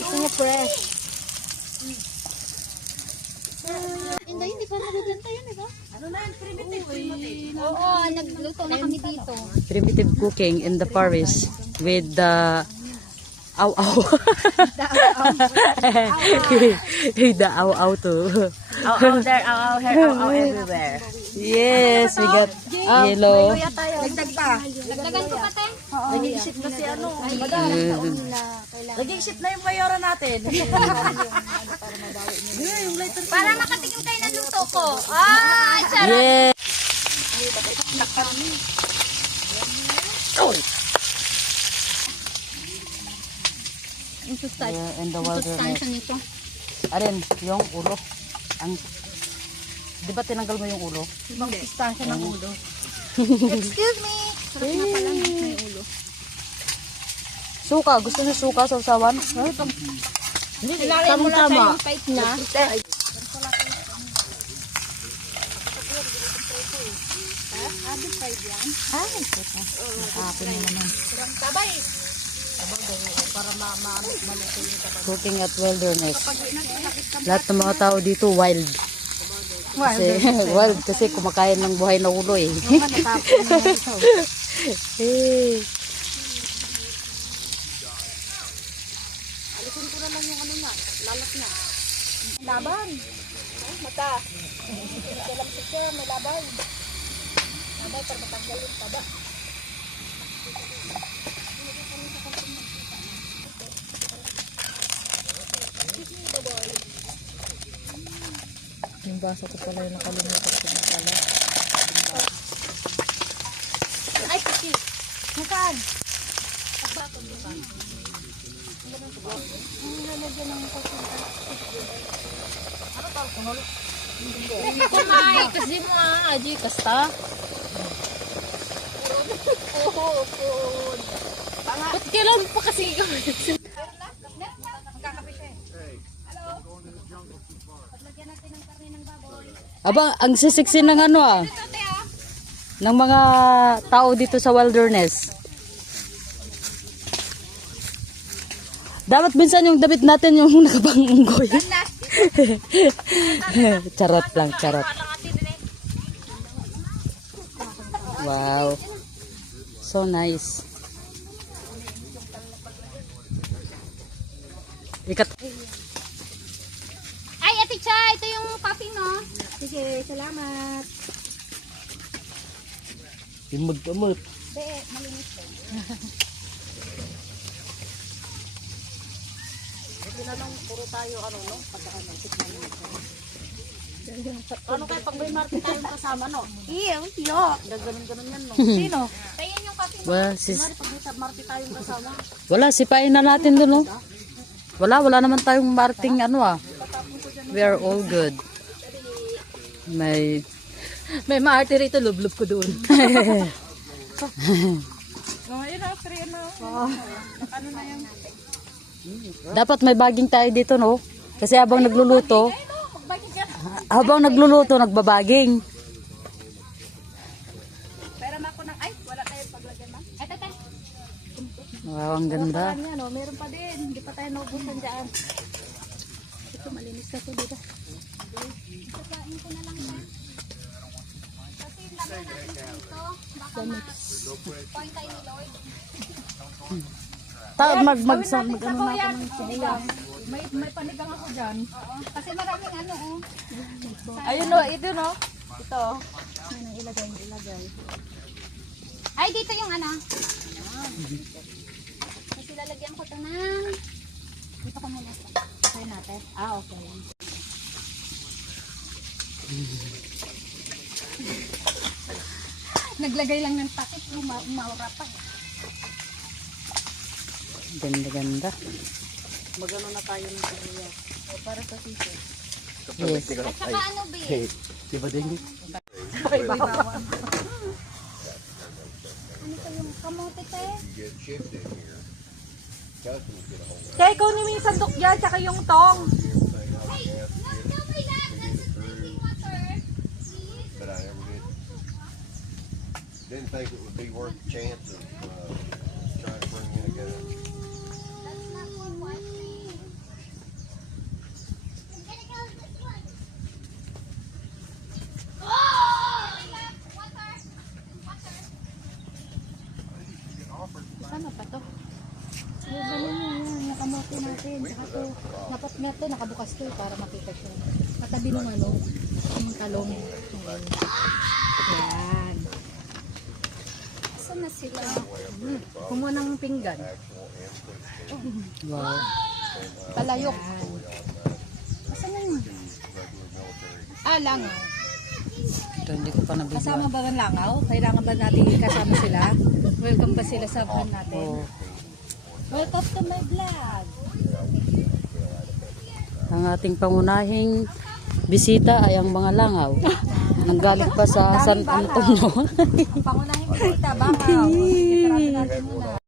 Ito na fresh. Hindi, hindi pa nagaganta yun, di ba? Ano na yan? Primitive. Oo, nagluto na kami dito. Primitive cooking in the parish with the aw aw. the aw aw too. Ow, ow there, ow, ow here, ow, ow everywhere. Yes, we got yellow. Dagdag pa. Dagdagan ko pa, te. Nag-iisip na si ano. Madam. Nag-iisip na yung mayora natin. Para makatikim kayo ng luto ko. Ay, sarap. Sustan- Yeah, in the sustansya nito. Arin, yung ulo. Ang Di ba tinanggal mo yung ulo? Ibang sustansya ng ulo. Excuse me. Sarap na pala. Suka, gusto niyo suka sa usawan? Ilalay mo na sa yung pipe niya. Cooking at wilderness. Lahat ng mga tao dito wild. Kasi, wild kasi kumakain ng buhay na ulo eh. Eh. Laban. Mata. Dalam siya, may laban. Laban para matanggal yung taba. Yung baso ko pala yung nakalimutan ko na pala. Ay, kasi. Makan. Kumain kasi mo ah. Aji, kasta. Ba't kailan pa kasi ikaw? Aba, ang sisiksi ng ano ah. Ng mga tao dito sa wilderness. Dapat minsan yung damit natin yung nakabangunggoy. charot lang, charot. Wow. So nice. Ikat. Ay, Ate Cha, ito yung papi mo. Sige, salamat. Imod-amot. Be, malinis ko. Tinanong, puro tayo, ano, no? Pagkakanan, tikman mo. Ano kayo pag may market tayong kasama, no? Iyo, iyo. Gaganon-ganon yan, no? Sino? Kaya yung. Wala, sis, Mari, pag may market tayong kasama. wala, sipain na natin dun, oh. Wala, wala naman tayong marting ano ah. We are all good. May, May maarte rito, lublob ko doon. no, yun na, free na. Ano na yan? Dapat may baging tayo dito, no? Kasi habang nagluluto, habang nagluluto, nagbabaging. Pera na ako ng, ay, wala tayong paglagyan na. Ay, tata. Wow, ang ganda. Ano yan, meron pa din. Hindi pa tayo naubusan dyan. Ito, malinis na ito dito. Sasain ko na lang siya. Kasi lagyan natin dito. Baka ma-point tayo ni Lord. Ta mag mag mag ano na sinigang. May, may panigang ako dyan. Oo. Kasi maraming ano oh. Ayun, no, ito, no? Ito. Ay, dito yung ano. Kasi lalagyan ko ito ng... Dito ko muna. Try natin. Ah, okay. Naglagay lang ng takip. Uma umaura pa. eh. Ganda, ganda. Magano na tayo ng pamilya. O, para sa sisi. Yes. At saka ano, be? Diba din? Ano to yung kamote, te? Kaya ikaw ni may sandok dyan, tsaka yung tong. Hey, no, no, my dad. That's drinking water. Please. but I never did. Didn't think it would be worth the chance of uh, trying to bring in a gun. Ano pa to? Yung ganun yun, yan, napat na to, nakabukas to eh, para makita siya. Katabi ng ano, yung talong. Ayan. Yan. Saan na sila? Hmm. Kumuha ng pinggan. Wow. Palayok. Asan na yun? Ah, langaw. Ito, hindi ko pa nabigyan. Kasama ba ang langaw? Kailangan ba natin kasama sila? Welcome ba sila sa vlog natin? Oo. Welcome to my vlog. Ang ating pangunahing bisita ay ang mga langaw. Nanggaling pa sa San Antonio. Ang pangunahing bisita, bangaw.